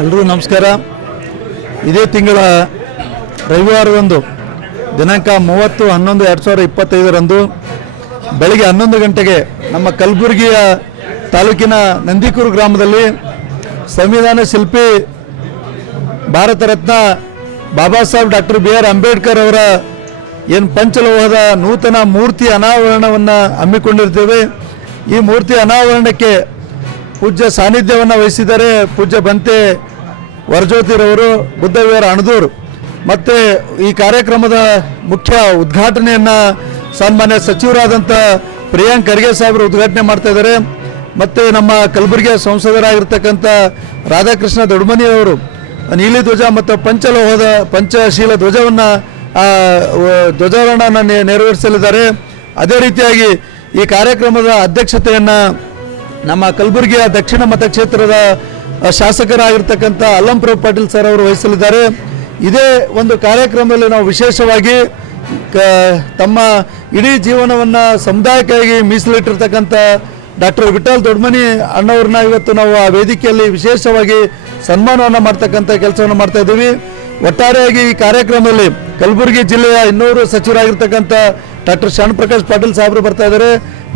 ಎಲ್ರಿಗೂ ನಮಸ್ಕಾರ. ಇದೇ ತಿಂಗಳ ರವಿವಾರದಂದು ದಿನಾಂಕ 30/11/2025 ಬೆಳಗ್ಗೆ 11 ಗಂಟೆಗೆ ನಮ್ಮ ಕಲಬುರಗಿಯ ತಾಲೂಕಿನ ನಂದಿಕೂರು ಗ್ರಾಮದಲ್ಲಿ ಸಂವಿಧಾನ ಶಿಲ್ಪಿ Bharat Ratna Baba Saheb doctor B R Ambedkar ಅವರ ಏನು ಪಂಚಲೋಹದ ನೂತನ ಮೂರ್ತಿ ಅನಾವರಣವನ್ನು ಹಮ್ಮಿಕೊಂಡಿರ್ತೇವೆ. ಈ ಮೂರ್ತಿ ಅನಾವರಣಕ್ಕೆ ಪೂಜ್ಯ ಸಾನ್ನಿಧ್ಯವನ್ನು ವಹಿಸಿದ್ದಾರೆ ಪೂಜ್ಯ ಬಂತೆ ವರಜ್ಯೋತಿರವರು, ಬುದ್ಧವಿಹಾರ ಅಣದೂರು. ಮತ್ತು ಈ ಕಾರ್ಯಕ್ರಮದ ಮುಖ್ಯ ಉದ್ಘಾಟನೆಯನ್ನು ಸನ್ಮಾನ್ಯ ಸಚಿವರಾದಂಥ ಪ್ರಿಯಾಂಕ್ ಖರ್ಗೆ ಸಾಹೇಬರು ಉದ್ಘಾಟನೆ ಮಾಡ್ತಾ ಇದ್ದಾರೆ. ಮತ್ತು ನಮ್ಮ ಕಲಬುರಗಿಯ ಸಂಸದರಾಗಿರ್ತಕ್ಕಂಥ ರಾಧಾಕೃಷ್ಣ ದೊಡ್ಮನಿ ಅವರು ನೀಲಿ ಧ್ವಜ ಮತ್ತು ಪಂಚಲೋಹದ ಪಂಚಶೀಲ ಧ್ವಜಾರೋಹಣ ನೆರವೇರಿಸಲಿದ್ದಾರೆ. ಅದೇ ರೀತಿಯಾಗಿ ಈ ಕಾರ್ಯಕ್ರಮದ ಅಧ್ಯಕ್ಷತೆಯನ್ನು ನಮ್ಮ ಕಲಬುರಗಿಯ ದಕ್ಷಿಣ ಮತಕ್ಷೇತ್ರದ ಶಾಸಕರಾಗಿರ್ತಕ್ಕಂಥ ಅಲ್ಲಂಪ್ರಭು ಪಾಟೀಲ್ ಸರ್ ಅವರು ವಹಿಸಲಿದ್ದಾರೆ. ಇದೇ ಒಂದು ಕಾರ್ಯಕ್ರಮದಲ್ಲಿ ನಾವು ವಿಶೇಷವಾಗಿ ತಮ್ಮ ಇಡೀ ಜೀವನವನ್ನು ಸಮುದಾಯಕ್ಕಾಗಿ ಮೀಸಲಿಟ್ಟಿರ್ತಕ್ಕಂಥ ಡಾಕ್ಟರ್ ವಿಠಲ್ ದೊಡ್ಮನಿ ಅಣ್ಣವ್ರನ್ನ ಇವತ್ತು ನಾವು ಆ ವೇದಿಕೆಯಲ್ಲಿ ವಿಶೇಷವಾಗಿ ಸನ್ಮಾನವನ್ನು ಮಾಡ್ತಕ್ಕಂಥ ಕೆಲಸವನ್ನು ಮಾಡ್ತಾ ಇದ್ದೀವಿ. ಒಟ್ಟಾರೆಯಾಗಿ ಈ ಕಾರ್ಯಕ್ರಮದಲ್ಲಿ ಕಲಬುರಗಿ ಜಿಲ್ಲೆಯ ಇನ್ನೂರು ಸಚಿವರಾಗಿರ್ತಕ್ಕಂಥ ಡಾಕ್ಟರ್ ಶರಣ್ ಪ್ರಕಾಶ್ ಪಾಟೀಲ್ ಸಾಹೇಬರು ಬರ್ತಾ ಇದ್ದಾರೆ.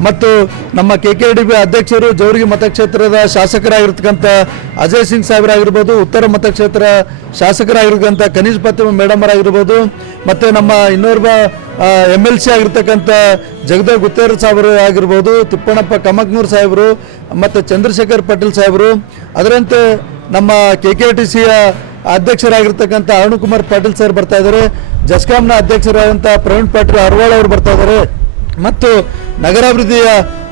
ಮತ್ತು ನಮ್ಮ KKDB ಅಧ್ಯಕ್ಷರು ಜವರ್ಗಿ ಮತಕ್ಷೇತ್ರದ ಶಾಸಕರಾಗಿರ್ತಕ್ಕಂಥ ಅಜಯ್ ಸಿಂಗ್ ಸಾಹೇಬರಾಗಿರ್ಬೋದು, ಉತ್ತರ ಮತಕ್ಷೇತ್ರ ಶಾಸಕರಾಗಿರ್ತಕ್ಕಂಥ ಕನೀಜ್ ಫಾತಿಮಾ ಮೇಡಮ್ ಅವರಾಗಿರ್ಬೋದು, ಮತ್ತು ನಮ್ಮ ಇನ್ನೋರ್ವ MLC ಆಗಿರ್ತಕ್ಕಂಥ ಜಗದೇವ್ ಗುತ್ತೇರ್ ಸಾಹೇಬರು ಆಗಿರ್ಬೋದು, ತಿಪ್ಪಣ್ಣಪ್ಪ ಕಮಕ್ನೂರ್ ಸಾಹೇಬರು ಮತ್ತು ಚಂದ್ರಶೇಖರ್ ಪಾಟೀಲ್ ಸಾಹೇಬರು, ಅದರಂತೆ ನಮ್ಮ KKTCಯ ಅಧ್ಯಕ್ಷರಾಗಿರ್ತಕ್ಕಂಥ ಅರುಣ್ ಪಾಟೀಲ್ ಸರ್ ಬರ್ತಾ ಇದ್ದಾರೆ. ಜಸ್ಕಾಂನ ಅಧ್ಯಕ್ಷರಾದಂಥ ಪ್ರವೀಣ್ ಪಾಟೀಲ್ ಅರ್ವಾಳ್ ಅವರು ಬರ್ತಾ ಇದ್ದಾರೆ. ಮತ್ತು ನಗರಾಭಿವೃದ್ಧಿಯ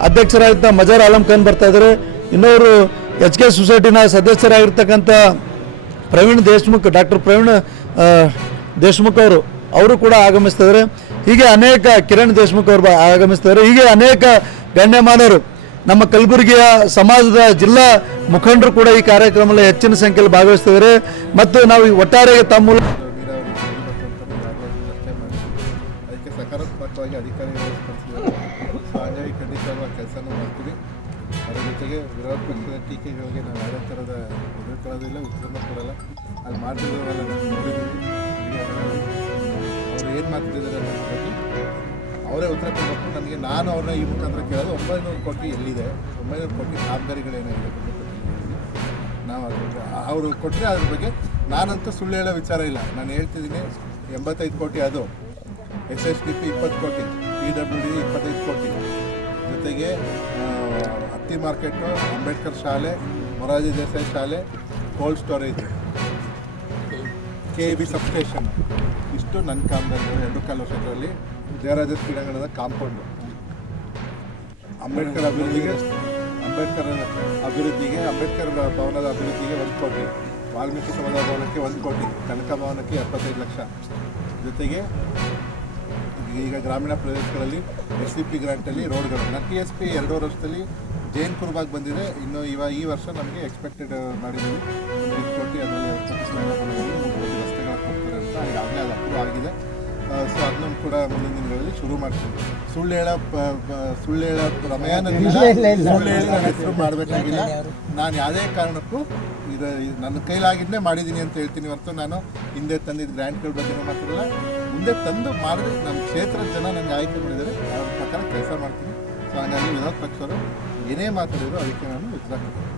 ಅಧ್ಯಕ್ಷರಾದಂಥ ಮಜಾರ್ ಆಲಂ ಖಾನ್ ಬರ್ತಾ ಇದ್ದಾರೆ. ಇನ್ನೋರು HK ಸೊಸೈಟಿನ ಸದಸ್ಯರಾಗಿರ್ತಕ್ಕಂಥ ಪ್ರವೀಣ್ ದೇಶ್ಮುಖ್, ಡಾಕ್ಟರ್ ಪ್ರವೀಣ್ ದೇಶ್ಮುಖ್ ಅವರು ಕೂಡ ಆಗಮಿಸ್ತಿದ್ದಾರೆ. ಹೀಗೆ ಅನೇಕ ಕಿರಣ್ ದೇಶ್ಮುಖ್ ಅವರು ಆಗಮಿಸ್ತಿದ್ದಾರೆ. ಹೀಗೆ ಅನೇಕ ಗಣ್ಯಮಾನರು ನಮ್ಮ ಕಲಬುರಗಿಯ ಸಮಾಜದ ಜಿಲ್ಲಾ ಮುಖಂಡರು ಕೂಡ ಈ ಕಾರ್ಯಕ್ರಮದಲ್ಲಿ ಹೆಚ್ಚಿನ ಸಂಖ್ಯೆಯಲ್ಲಿ ಭಾಗವಹಿಸ್ತಿದ್ದಾರೆ. ಮತ್ತು ನಾವು ಒಟ್ಟಾರೆ ತಮ್ಮ ಅದಕ್ಕೆ ಸಕಾರಾತ್ಮಕವಾಗಿ ಅಧಿಕಾರಿಗಳು ಹಾಗಾಗಿ ಖಂಡಿತವಾಗಿ ಕೆಲಸನೂ ಮಾಡ್ತೀವಿ. ಅದರ ಜೊತೆಗೆ ವಿರೋಧ ಪಕ್ಷದ ಟೀಕೆಗಳಿಗೆ ನಾವು ಯಾವುದೇ ಥರದ ಎದುರ್ಕೊಳ್ಳೋದಿಲ್ಲ, ಉತ್ತರನೂ ಕೊಡಲ್ಲ. ಅಲ್ಲಿ ಮಾಡ್ತಿರೋರೆಲ್ಲ ನೋಡಿದ್ದೀವಿ. ಅವ್ರು ಏನು ಮಾಡ್ತಿದ್ದಾರೆ ಅನ್ನೋದ್ರ ಬಗ್ಗೆ ಅವರೇ ಉತ್ತರ ಕೊಡಬೇಕು. ನನಗೆ ನಾನು ಅವ್ರನ್ನ ಈ ಮುಖಾಂತರ ಕೇಳೋದು 900 ಕೋಟಿ ಎಲ್ಲಿದೆ, 900 ಕೋಟಿ ಕಾಮಗಾರಿಗಳೇನಾಗಿದೆ ನಾವು ಅವರು ಕೊಟ್ಟರೆ ಅದ್ರ ಬಗ್ಗೆ ನಾನಂತೂ ಸುಳ್ಳು ಹೇಳೋ ವಿಚಾರ ಇಲ್ಲ. ನಾನು ಹೇಳ್ತಿದ್ದೀನಿ 85 ಕೋಟಿ ಅದು, SSDP 20 ಕೋಟಿ, PWD 25 ಕೋಟಿ, ಜೊತೆಗೆ ಹತ್ತಿ ಮಾರ್ಕೆಟು, ಅಂಬೇಡ್ಕರ್ ಶಾಲೆ, ಮೊರಾರ್ಜಿ ದೇಸಾಯಿ ಶಾಲೆ, ಕೋಲ್ಡ್ ಸ್ಟೋರೇಜ್, KEB ಸಬ್ಸ್ಟೇಷನ್, ಇಷ್ಟು ನನ್ನ ಕಾಮದಲ್ಲಿ 2.25 ವರ್ಷಗಳಲ್ಲಿ ದೇವರಾಜ ಕ್ರೀಡಾಂಗಣದ ಕಾಂಪೌಂಡು, ಅಂಬೇಡ್ಕರ್ ಅಭಿವೃದ್ಧಿಗೆ, ಅಂಬೇಡ್ಕರ್ ಭವನದ ಅಭಿವೃದ್ಧಿಗೆ 1 ಕೋಟಿ, ವಾಲ್ಮೀಕಿ ಸಮುದಾಯ ಭವನಕ್ಕೆ 1 ಕೋಟಿ, ಕನಕ ಭವನಕ್ಕೆ 75 ಲಕ್ಷ, ಜೊತೆಗೆ ಈಗ ಗ್ರಾಮೀಣ ಪ್ರದೇಶಗಳಲ್ಲಿ SCP ಗ್ರಾಂಟಲ್ಲಿ ರೋಡ್ಗಳು. ನಾನು TSP 2 ವರ್ಷದಲ್ಲಿ ಜೈನ್ ಕುರುಬಾಗಿ ಬಂದಿದೆ. ಇನ್ನು ಈ ವರ್ಷ ನಮಗೆ ಎಕ್ಸ್ಪೆಕ್ಟೆಡ್ ಮಾಡಿದ್ದೀವಿ 1 ಕೋಟಿ, ಅದರಲ್ಲಿ 3 ಕೋಟಿ ರಸ್ತೆಗಳು ಕೊಡ್ತಾರೆ ಅಂತ ಈಗಾಗಲೇ ಅದು ಅಪ್ರೂವ್ ಆಗಿದೆ. ಸೊ ಅದನ್ನು ಕೂಡ ಮುಂದಿನ ದಿನಗಳಲ್ಲಿ ಶುರು ಮಾಡ್ತೀವಿ. ಸುಳ್ಳು ಹೇಳೋ ಪ್ರಮೇಯನಲ್ಲಿ ಸುಳ್ಳು ಹೇಳಿ ನಾನು ಹೆಸರು ಮಾಡಬೇಕಾಗಿಲ್ಲ. ನಾನು ಯಾವುದೇ ಕಾರಣಕ್ಕೂ ನನ್ನ ಕೈಲಾಗಿದ್ದೇ ಮಾಡಿದ್ದೀನಿ ಅಂತ ಹೇಳ್ತೀನಿ ಹೊರತು ನಾನು ಹಿಂದೆ ತಂದಿದ್ದ ಗ್ರ್ಯಾಂಟ್ಗಳ ಬಗ್ಗೆ ಮಾತಾಡಲ್ಲ. ಮುಂದೆ ತಂದು ಮಾಡಿದ್ರೆ ನಮ್ಮ ಕ್ಷೇತ್ರದ ಜನ ನನಗೆ ಆಯ್ಕೆ ಮಾಡಿದರೆ ಅವ್ರ ಪ್ರಕಾರ ಕೆಲಸ ಮಾಡ್ತೀನಿ. ಸೊ ಹಾಗಾಗಿ ವಿರೋಧ ಪಕ್ಷರು ಏನೇ ಮಾತಾಡಿದ್ರು ಅದಕ್ಕೆ ನಾನು ಉತ್ತರ ಕೊಡ್ತೀನಿ.